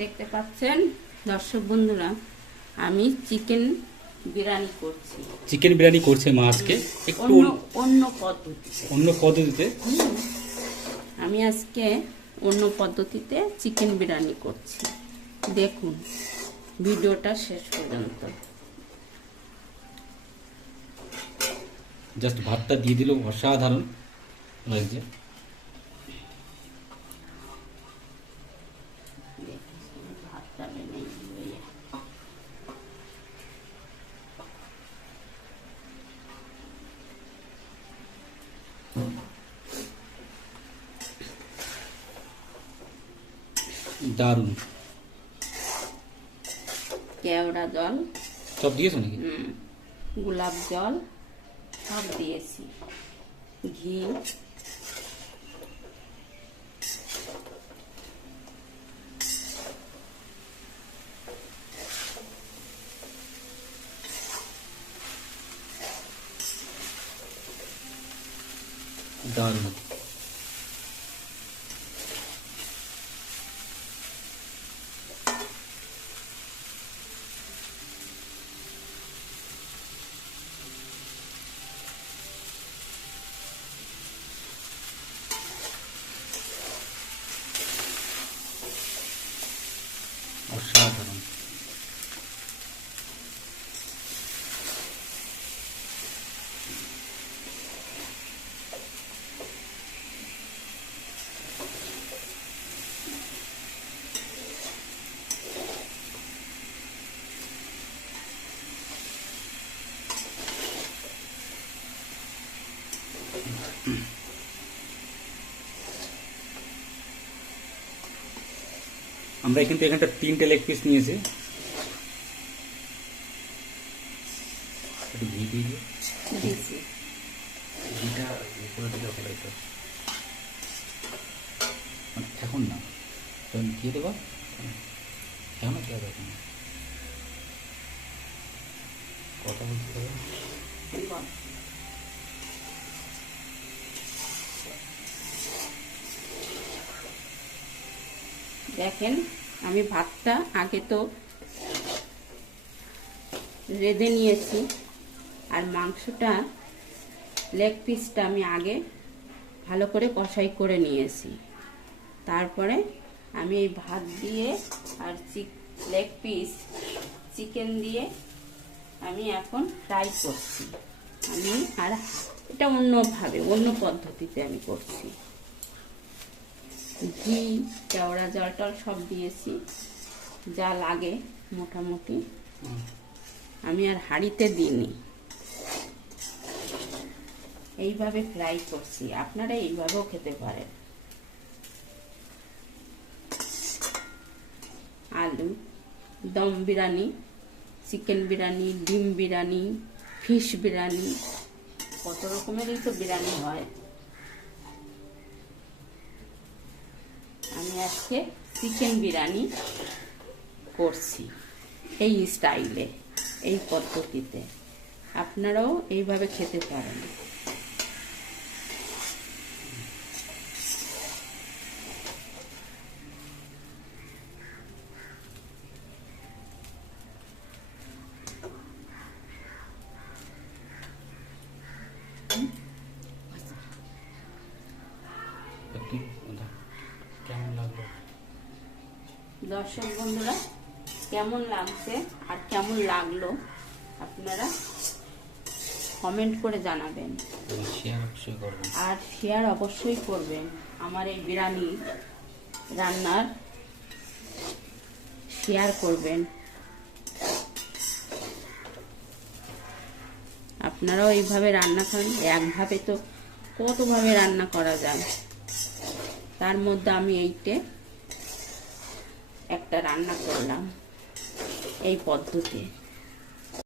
দেখতে পাচ্ছেন? দর্শক বন্ধুরা আমি চিকেন বিরিয়ানি করছি। চিকেন বিরিয়ানি করছে মা আজকে। একটু অন্য পদ্ধতিতে। অন্য পদ্ধতিতে? আমি আজকে অন্য পদ্ধতিতে চিকেন বিরিয়ানি করছি। দেখুন ভিডিওটা শেষ পর্যন্ত। জাস্ট ভাতটা দিয়ে দিল অসাধারণ লাগছে। দারুণ। কেওড়া জল। সব দিয়েছ নাকি? গোলাপ জল সব দিয়েছি। ঘি। দারুণ অসাধারণ আমরা কিন্তু এখানটা তিনটে লেগ পিস নিয়েছি। একটু ঘি দিয়ে। ঘিটা উপরে মানে এখন না। যখন দিয়ে দেবো। এখন কি হবে এখন কথা বলতে হবে। দেখেন, আমি ভাতটা আগে তো রেঁধে নিয়েছি, আর মাংসটা লেগ পিসটা আমি আগে ভালো করে কষাই করে নিয়েছি। তারপরে আমি এই ভাত দিয়ে আর চিক লেগ পিস চিকেন দিয়ে আমি এখন ফ্রাই করছি। আমি আর এটা অন্যভাবে, অন্য পদ্ধতিতে আমি করছি। ঘি, কেওড়া, জল টল সব দিয়েছি, যা লাগে মোটামুটি। আমি আর হাঁড়িতে দিইনি। এইভাবে ফ্রাই করছি। আপনারা এইভাবেও খেতে পারেন। আলু, দম বিরিয়ানি চিকেন বিরিয়ানি, ডিম বিরিয়ানি ফিশ বিরিয়ানি, কত রকমেরই তো বিরিয়ানি হয়। আমি আজকে চিকেন বিরিয়ানি করছি এই স্টাইলে এই পদ্ধতিতে। আপনারাও এইভাবে খেতে পারেন। একটু কেমন লাগল? দর্শক বন্ধুরা কেমন লাগছে আর কেমন লাগল আপনারা কমেন্ট করে জানাবেন। আর শেয়ার অবশ্যই করবেন আমার এই বিরিয়ানি রান্নার। শেয়ার করবেন। আপনারাও এইভাবে রান্না করেন একভাবে তো কতভাবে রান্না করা যায়। তার মধ্যে আমি এইটে একটা রান্না করলাম। এই পদ্ধতি।